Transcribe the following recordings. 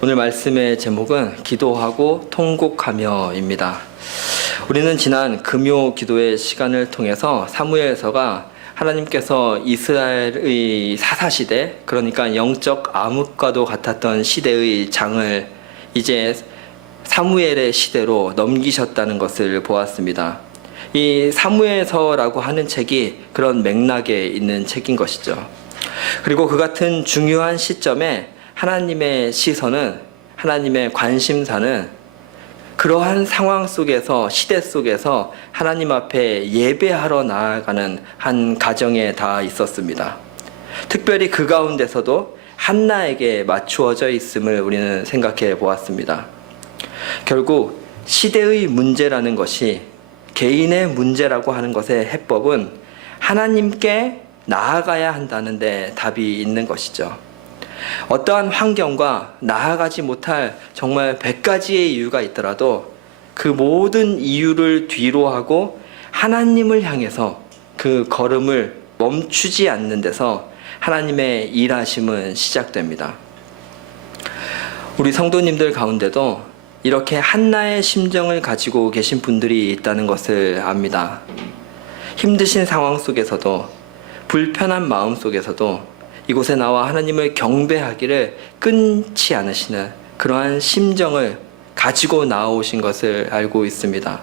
오늘 말씀의 제목은 기도하고 통곡하며입니다. 우리는 지난 금요 기도의 시간을 통해서 사무엘서가 하나님께서 이스라엘의 사사시대, 그러니까 영적 암흑과도 같았던 시대의 장을 이제 사무엘의 시대로 넘기셨다는 것을 보았습니다. 이 사무엘서라고 하는 책이 그런 맥락에 있는 책인 것이죠. 그리고 그 같은 중요한 시점에 하나님의 시선은, 하나님의 관심사는 그러한 상황 속에서, 시대 속에서 하나님 앞에 예배하러 나아가는 한 가정에 다 있었습니다. 특별히 그 가운데서도 한나에게 맞추어져 있음을 우리는 생각해 보았습니다. 결국 시대의 문제라는 것이, 개인의 문제라고 하는 것의 해법은 하나님께 나아가야 한다는 데 답이 있는 것이죠. 어떠한 환경과 나아가지 못할 정말 100가지의 이유가 있더라도 그 모든 이유를 뒤로 하고 하나님을 향해서 그 걸음을 멈추지 않는 데서 하나님의 일하심은 시작됩니다. 우리 성도님들 가운데도 이렇게 한나의 심정을 가지고 계신 분들이 있다는 것을 압니다. 힘드신 상황 속에서도, 불편한 마음 속에서도 이곳에 나와 하나님을 경배하기를 끊지 않으시는 그러한 심정을 가지고 나오신 것을 알고 있습니다.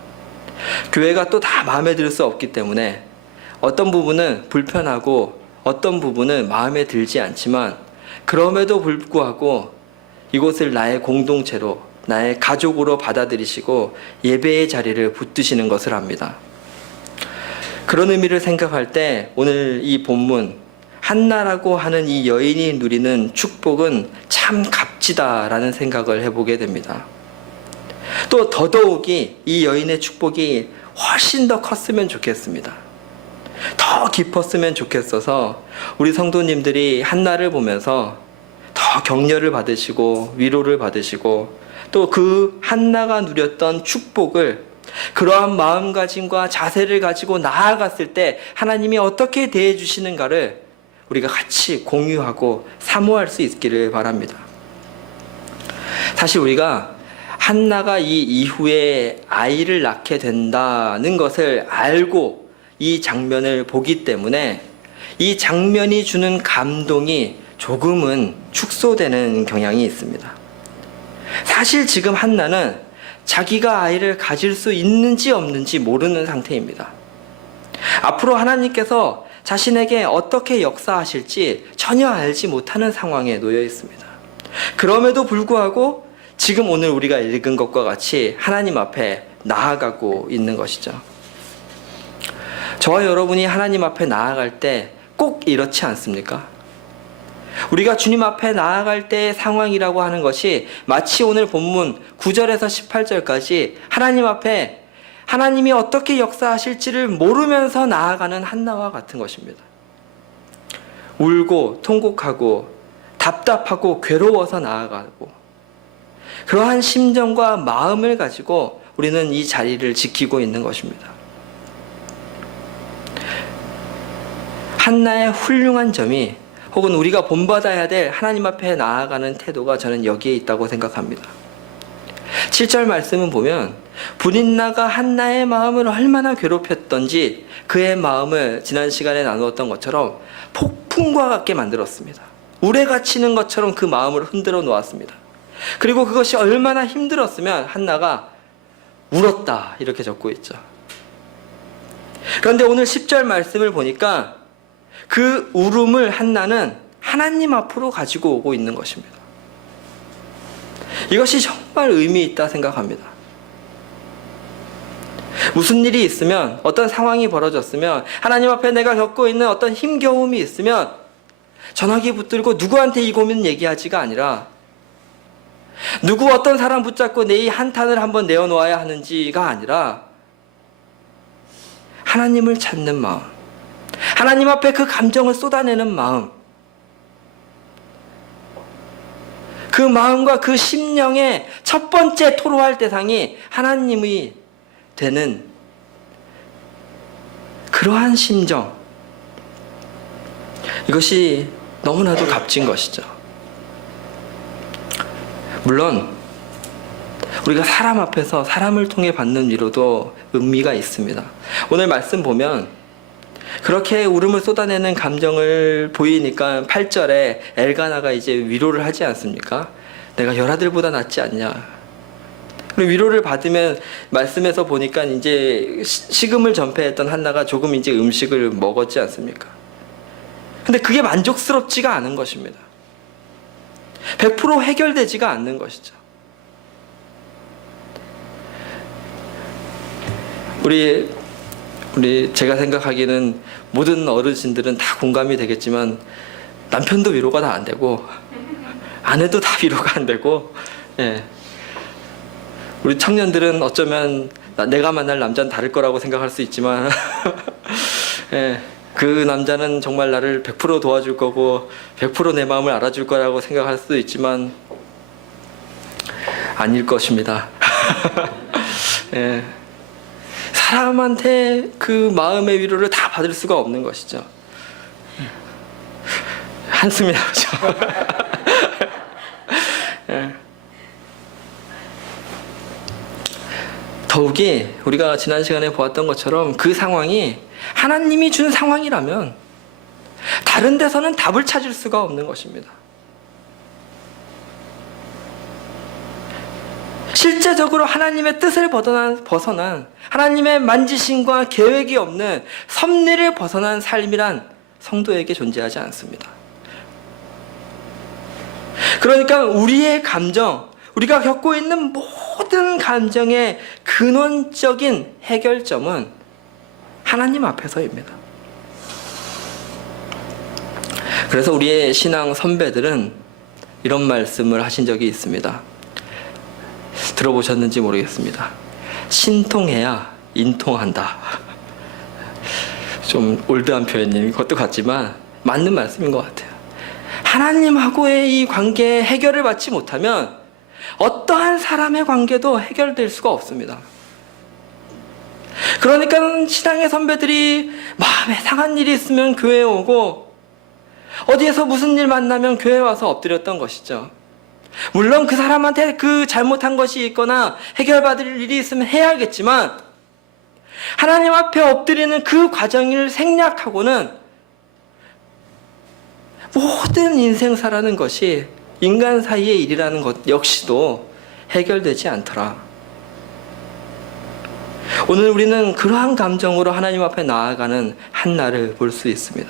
교회가 또 다 마음에 들 수 없기 때문에 어떤 부분은 불편하고 어떤 부분은 마음에 들지 않지만, 그럼에도 불구하고 이곳을 나의 공동체로, 나의 가족으로 받아들이시고 예배의 자리를 붙드시는 것을 압니다. 그런 의미를 생각할 때 오늘 이 본문, 한나라고 하는 이 여인이 누리는 축복은 참 값지다라는 생각을 해보게 됩니다. 또 더더욱이 이 여인의 축복이 훨씬 더 컸으면 좋겠습니다. 더 깊었으면 좋겠어서 우리 성도님들이 한나를 보면서 더 격려를 받으시고 위로를 받으시고, 또 그 한나가 누렸던 축복을, 그러한 마음가짐과 자세를 가지고 나아갔을 때 하나님이 어떻게 대해 주시는가를 우리가 같이 공유하고 사모할 수 있기를 바랍니다. 사실 우리가 한나가 이 이후에 아이를 낳게 된다는 것을 알고 이 장면을 보기 때문에 이 장면이 주는 감동이 조금은 축소되는 경향이 있습니다. 사실 지금 한나는 자기가 아이를 가질 수 있는지 없는지 모르는 상태입니다. 앞으로 하나님께서 자신에게 어떻게 역사하실지 전혀 알지 못하는 상황에 놓여 있습니다. 그럼에도 불구하고 지금 오늘 우리가 읽은 것과 같이 하나님 앞에 나아가고 있는 것이죠. 저와 여러분이 하나님 앞에 나아갈 때 꼭 이렇지 않습니까? 우리가 주님 앞에 나아갈 때의 상황이라고 하는 것이 마치 오늘 본문 9절에서 18절까지 하나님 앞에 하나님이 어떻게 역사하실지를 모르면서 나아가는 한나와 같은 것입니다. 울고 통곡하고 답답하고 괴로워서 나아가고, 그러한 심정과 마음을 가지고 우리는 이 자리를 지키고 있는 것입니다. 한나의 훌륭한 점이, 혹은 우리가 본받아야 될 하나님 앞에 나아가는 태도가 저는 여기에 있다고 생각합니다. 7절 말씀은 보면 분인나가 한나의 마음을 얼마나 괴롭혔던지 그의 마음을 지난 시간에 나누었던 것처럼 폭풍과 같게 만들었습니다. 우레가 치는 것처럼 그 마음을 흔들어 놓았습니다. 그리고 그것이 얼마나 힘들었으면 한나가 울었다 이렇게 적고 있죠. 그런데 오늘 10절 말씀을 보니까 그 울음을 한나는 하나님 앞으로 가지고 오고 있는 것입니다. 이것이 정말 의미 있다 생각합니다. 무슨 일이 있으면, 어떤 상황이 벌어졌으면, 하나님 앞에 내가 겪고 있는 어떤 힘겨움이 있으면 전화기 붙들고 누구한테 이 고민 얘기하지가 아니라, 누구 어떤 사람 붙잡고 내 이 한탄을 한번 내어놓아야 하는지가 아니라, 하나님을 찾는 마음, 하나님 앞에 그 감정을 쏟아내는 마음, 그 마음과 그 심령의 첫 번째 토로할 대상이 하나님이 되는 그러한 심정, 이것이 너무나도 값진 것이죠. 물론 우리가 사람 앞에서 사람을 통해 받는 위로도 의미가 있습니다. 오늘 말씀 보면 그렇게 울음을 쏟아내는 감정을 보이니까 8절에 엘가나가 이제 위로를 하지 않습니까? 내가 열아들보다 낫지 않냐. 그리고 위로를 받으면 말씀에서 보니까 이제 식음을 전폐했던 한나가 조금 이제 음식을 먹었지 않습니까? 근데 그게 만족스럽지가 않은 것입니다. 100% 해결되지가 않는 것이죠. 우리 제가 생각하기에는 모든 어르신들은 다 공감이 되겠지만 남편도 위로가 다 안 되고 아내도 다 위로가 안 되고, 예. 우리 청년들은 어쩌면 내가 만날 남자는 다를 거라고 생각할 수 있지만 예. 그 남자는 정말 나를 100% 도와줄 거고 100% 내 마음을 알아줄 거라고 생각할 수도 있지만 아닐 것입니다. 예. 사람한테 그 마음의 위로를 다 받을 수가 없는 것이죠. 한숨이 나오죠. 예. 더욱이 우리가 지난 시간에 보았던 것처럼 그 상황이 하나님이 준 상황이라면 다른 데서는 답을 찾을 수가 없는 것입니다. 실제적으로 하나님의 뜻을 벗어난 하나님의 만지심과 계획이 없는 섭리를 벗어난 삶이란 성도에게 존재하지 않습니다. 그러니까 우리의 감정, 우리가 겪고 있는 모든 감정의 근원적인 해결점은 하나님 앞에서입니다. 그래서 우리의 신앙 선배들은 이런 말씀을 하신 적이 있습니다. 들어보셨는지 모르겠습니다. 신통해야 인통한다. 좀 올드한 표현인 것도 같지만 맞는 말씀인 것 같아요. 하나님하고의 이 관계에 해결을 받지 못하면 어떠한 사람의 관계도 해결될 수가 없습니다. 그러니까 신앙의 선배들이 마음에 상한 일이 있으면 교회에 오고 어디에서 무슨 일 만나면 교회에 와서 엎드렸던 것이죠. 물론 그 사람한테 그 잘못한 것이 있거나 해결받을 일이 있으면 해야겠지만 하나님 앞에 엎드리는 그 과정을 생략하고는 모든 인생사라는 것이 인간 사이의 일이라는 것 역시도 해결되지 않더라. 오늘 우리는 그러한 감정으로 하나님 앞에 나아가는 한나를 볼 수 있습니다.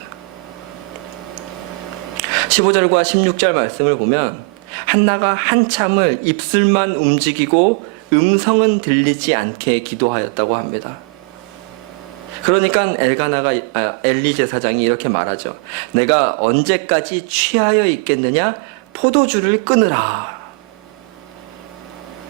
15절과 16절 말씀을 보면 한나가 한참을 입술만 움직이고 음성은 들리지 않게 기도하였다고 합니다. 그러니까 엘리 제사장이 이렇게 말하죠. 내가 언제까지 취하여 있겠느냐? 포도주를 끊으라.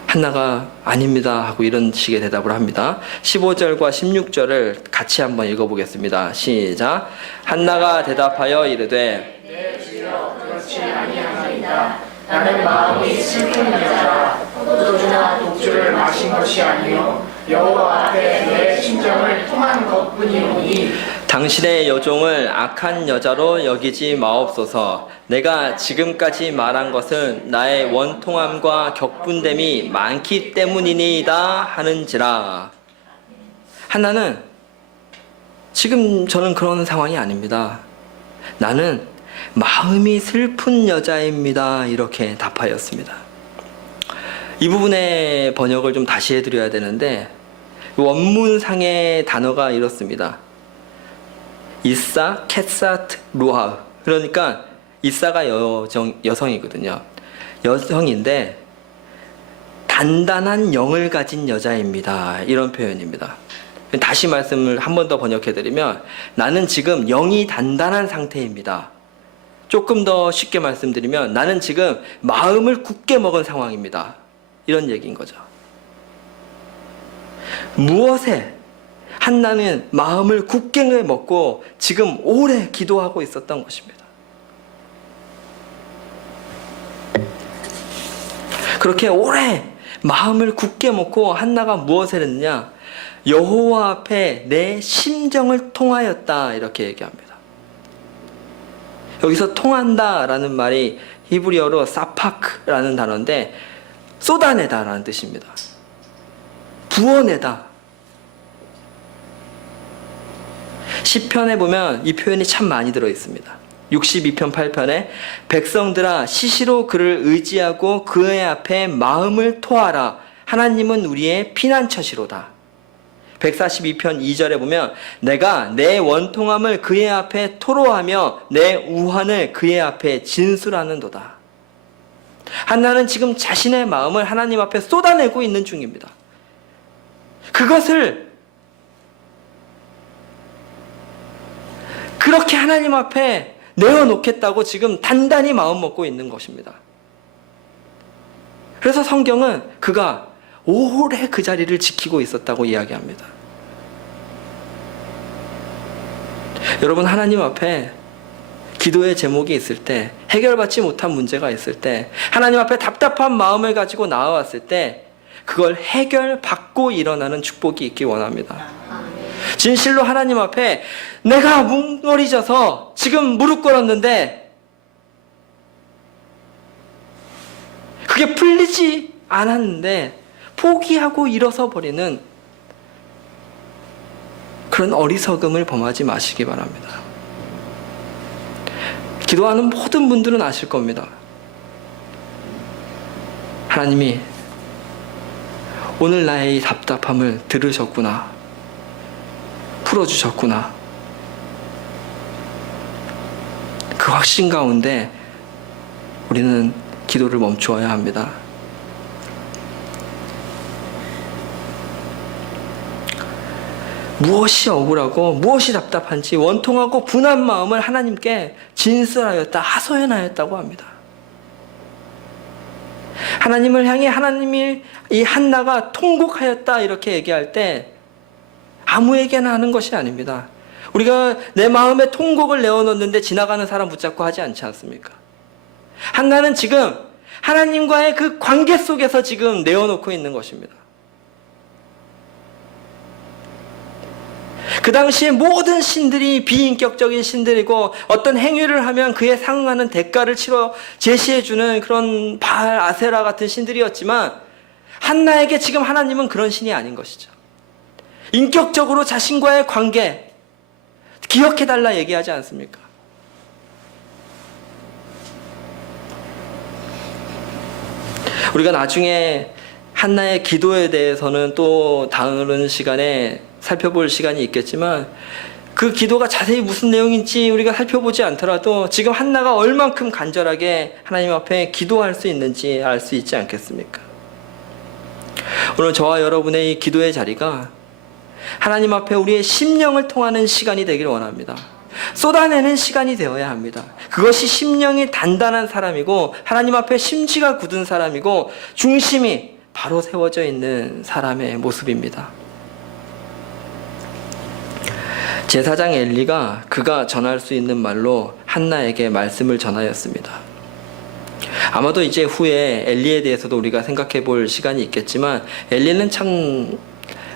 한나가 아닙니다 하고 이런 식의 대답을 합니다. 15절과 16절을 같이 한번 읽어보겠습니다. 시작. 한나가 대답하여 이르되 내 주여 그렇지 아니하나이다. 나는 마음이 슬픈 여자라 포도주나 독주를 마신 것이 아니요 여호와 앞에 내 심정을 통한 것뿐이오니 당신의 여종을 악한 여자로 여기지 마옵소서. 내가 지금까지 말한 것은 나의 원통함과 격분됨이 많기 때문이니이다 하는지라. 한나는 지금 저는 그런 상황이 아닙니다. 나는 마음이 슬픈 여자입니다. 이렇게 답하였습니다. 이 부분의 번역을 좀 다시 해드려야 되는데 원문상의 단어가 이렇습니다. 이사, 캣사트, 루하. 그러니까 이사가 여성이거든요. 여성인데 단단한 영을 가진 여자입니다. 이런 표현입니다. 다시 말씀을 한 번 더 번역해드리면 나는 지금 영이 단단한 상태입니다. 조금 더 쉽게 말씀드리면 나는 지금 마음을 굳게 먹은 상황입니다. 이런 얘기인 거죠. 무엇에 한나는 마음을 굳게 먹고 지금 오래 기도하고 있었던 것입니다. 그렇게 오래 마음을 굳게 먹고 한나가 무엇을 했느냐? 여호와 앞에 내 심정을 통하였다 이렇게 얘기합니다. 여기서 통한다라는 말이 히브리어로 사파크라는 단어인데 쏟아내다라는 뜻입니다. 부어내다. 시편에 보면 이 표현이 참 많이 들어 있습니다. 62편 8편에 백성들아 시시로 그를 의지하고 그의 앞에 마음을 토하라. 하나님은 우리의 피난처시로다. 142편 2절에 보면 내가 내 원통함을 그의 앞에 토로하며 내 우환을 그의 앞에 진술하는도다. 한나는 지금 자신의 마음을 하나님 앞에 쏟아내고 있는 중입니다. 그것을 그렇게 하나님 앞에 내어놓겠다고 지금 단단히 마음 먹고 있는 것입니다. 그래서 성경은 그가 오래 그 자리를 지키고 있었다고 이야기합니다. 여러분, 하나님 앞에 기도의 제목이 있을 때, 해결받지 못한 문제가 있을 때, 하나님 앞에 답답한 마음을 가지고 나아왔을 때 그걸 해결받고 일어나는 축복이 있기 원합니다. 진실로 하나님 앞에 내가 뭉거리져서 지금 무릎 꿇었는데 그게 풀리지 않았는데 포기하고 일어서 버리는 그런 어리석음을 범하지 마시기 바랍니다. 기도하는 모든 분들은 아실 겁니다. 하나님이 오늘 나의 이 답답함을 들으셨구나. 풀어주셨구나. 그 확신 가운데 우리는 기도를 멈추어야 합니다. 무엇이 억울하고 무엇이 답답한지 원통하고 분한 마음을 하나님께 진술하였다, 하소연하였다고 합니다. 하나님을 향해 하나님이 이 한나가 통곡하였다 이렇게 얘기할 때 아무에게나 하는 것이 아닙니다. 우리가 내 마음에 통곡을 내어놓는데 지나가는 사람 붙잡고 하지 않지 않습니까? 한나는 지금 하나님과의 그 관계 속에서 지금 내어놓고 있는 것입니다. 그 당시에 모든 신들이 비인격적인 신들이고 어떤 행위를 하면 그에 상응하는 대가를 치러 제시해주는 그런 바알, 아세라 같은 신들이었지만 한나에게 지금 하나님은 그런 신이 아닌 것이죠. 인격적으로 자신과의 관계 기억해달라 얘기하지 않습니까? 우리가 나중에 한나의 기도에 대해서는 또 다른 시간에 살펴볼 시간이 있겠지만 그 기도가 자세히 무슨 내용인지 우리가 살펴보지 않더라도 지금 한나가 얼만큼 간절하게 하나님 앞에 기도할 수 있는지 알 수 있지 않겠습니까? 오늘 저와 여러분의 이 기도의 자리가 하나님 앞에 우리의 심령을 통하는 시간이 되길 원합니다. 쏟아내는 시간이 되어야 합니다. 그것이 심령이 단단한 사람이고 하나님 앞에 심지가 굳은 사람이고 중심이 바로 세워져 있는 사람의 모습입니다. 제사장 엘리가 그가 전할 수 있는 말로 한나에게 말씀을 전하였습니다. 아마도 이제 후에 엘리에 대해서도 우리가 생각해 볼 시간이 있겠지만 엘리는 참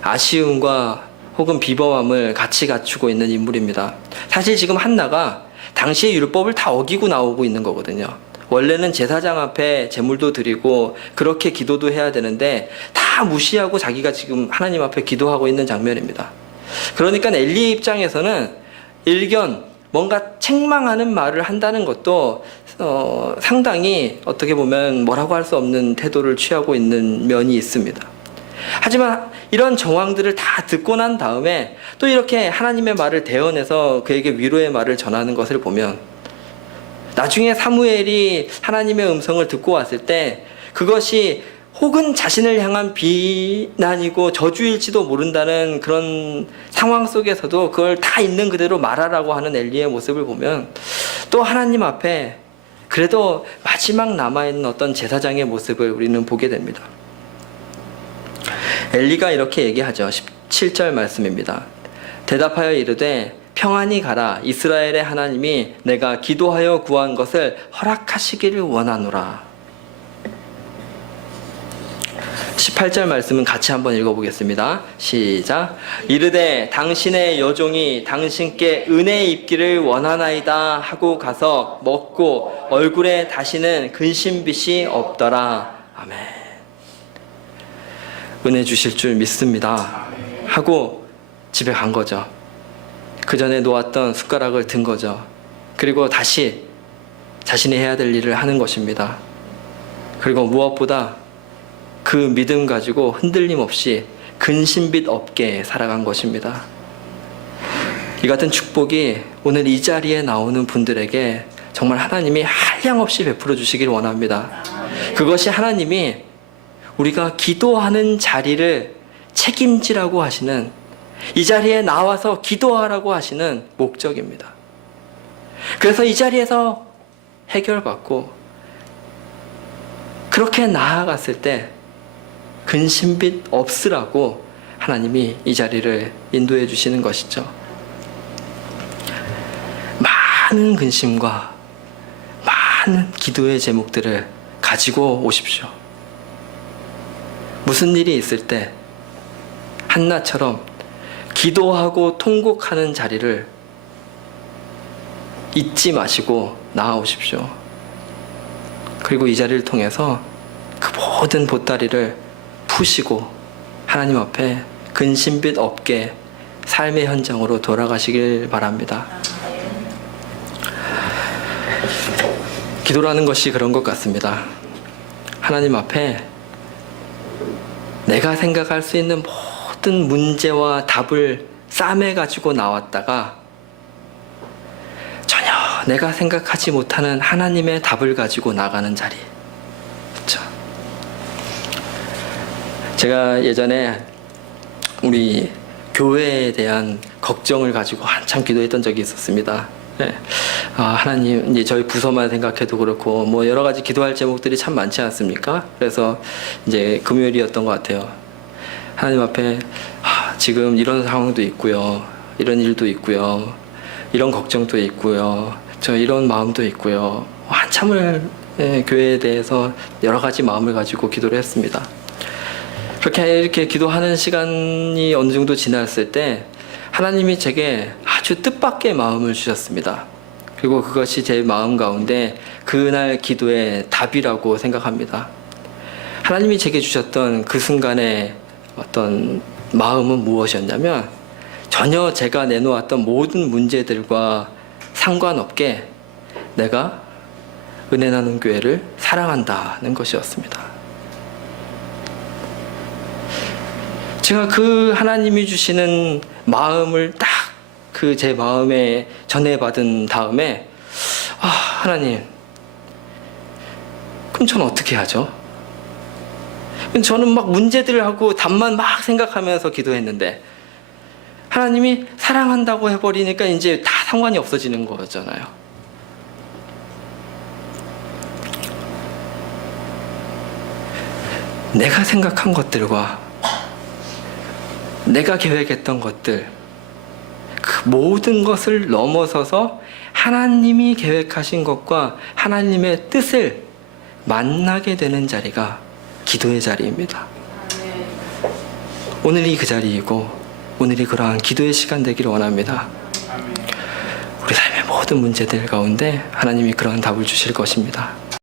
아쉬움과 혹은 비범함을 같이 갖추고 있는 인물입니다. 사실 지금 한나가 당시의 율법을 다 어기고 나오고 있는 거거든요. 원래는 제사장 앞에 제물도 드리고 그렇게 기도도 해야 되는데 다 무시하고 자기가 지금 하나님 앞에 기도하고 있는 장면입니다. 그러니까 엘리의 입장에서는 일견 뭔가 책망하는 말을 한다는 것도 상당히 어떻게 보면 뭐라고 할 수 없는 태도를 취하고 있는 면이 있습니다. 하지만 이런 정황들을 다 듣고 난 다음에 또 이렇게 하나님의 말을 대언해서 그에게 위로의 말을 전하는 것을 보면 나중에 사무엘이 하나님의 음성을 듣고 왔을 때 그것이 혹은 자신을 향한 비난이고 저주일지도 모른다는 그런 상황 속에서도 그걸 다 있는 그대로 말하라고 하는 엘리의 모습을 보면 또 하나님 앞에 그래도 마지막 남아있는 어떤 제사장의 모습을 우리는 보게 됩니다. 엘리가 이렇게 얘기하죠. 17절 말씀입니다. 대답하여 이르되 평안히 가라. 이스라엘의 하나님이 내가 기도하여 구한 것을 허락하시기를 원하노라. 18절 말씀은 같이 한번 읽어보겠습니다. 시작. 이르되 당신의 여종이 당신께 은혜 입기를 원하나이다 하고 가서 먹고 얼굴에 다시는 근심빛이 없더라. 아멘. 은혜 주실 줄 믿습니다 하고 집에 간 거죠. 그 전에 놓았던 숟가락을 든 거죠. 그리고 다시 자신이 해야 될 일을 하는 것입니다. 그리고 무엇보다 그 믿음 가지고 흔들림 없이 근심빛 없게 살아간 것입니다. 이 같은 축복이 오늘 이 자리에 나오는 분들에게 정말 하나님이 한량없이 베풀어 주시길 원합니다. 그것이 하나님이 우리가 기도하는 자리를 책임지라고 하시는, 이 자리에 나와서 기도하라고 하시는 목적입니다. 그래서 이 자리에서 해결받고 그렇게 나아갔을 때 근심빛 없으라고 하나님이 이 자리를 인도해 주시는 것이죠. 많은 근심과 많은 기도의 제목들을 가지고 오십시오. 무슨 일이 있을 때 한나처럼 기도하고 통곡하는 자리를 잊지 마시고 나아오십시오. 그리고 이 자리를 통해서 그 모든 보따리를 푸시고 하나님 앞에 근심빛 없게 삶의 현장으로 돌아가시길 바랍니다. 기도라는 것이 그런 것 같습니다. 하나님 앞에 내가 생각할 수 있는 모든 문제와 답을 싸매 가지고 나왔다가 전혀 내가 생각하지 못하는 하나님의 답을 가지고 나가는 자리. 그렇죠? 제가 예전에 우리 교회에 대한 걱정을 가지고 한참 기도했던 적이 있었습니다. 네. 하나님, 이제 저희 부서만 생각해도 그렇고 뭐 여러 가지 기도할 제목들이 참 많지 않습니까? 그래서 이제 금요일이었던 것 같아요. 하나님 앞에 지금 이런 상황도 있고요, 이런 일도 있고요, 이런 걱정도 있고요, 저 이런 마음도 있고요. 한참을 교회에 대해서 여러 가지 마음을 가지고 기도를 했습니다. 그렇게 이렇게 기도하는 시간이 어느 정도 지났을 때 하나님이 제게 아주 뜻밖의 마음을 주셨습니다. 그리고 그것이 제 마음 가운데 그날 기도의 답이라고 생각합니다. 하나님이 제게 주셨던 그 순간의 어떤 마음은 무엇이었냐면 전혀 제가 내놓았던 모든 문제들과 상관없게 내가 은혜 나눔 교회를 사랑한다는 것이었습니다. 제가 그 하나님이 주시는 마음을 딱 그 제 마음에 전해받은 다음에 하나님, 그럼 저는 어떻게 하죠? 저는 막 문제들을 하고 답만 막 생각하면서 기도했는데 하나님이 사랑한다고 해버리니까 이제 다 상관이 없어지는 거잖아요. 내가 생각한 것들과 내가 계획했던 것들, 그 모든 것을 넘어서서 하나님이 계획하신 것과 하나님의 뜻을 만나게 되는 자리가 기도의 자리입니다. 오늘이 그 자리이고 오늘이 그러한 기도의 시간 되기를 원합니다. 우리 삶의 모든 문제들 가운데 하나님이 그러한 답을 주실 것입니다.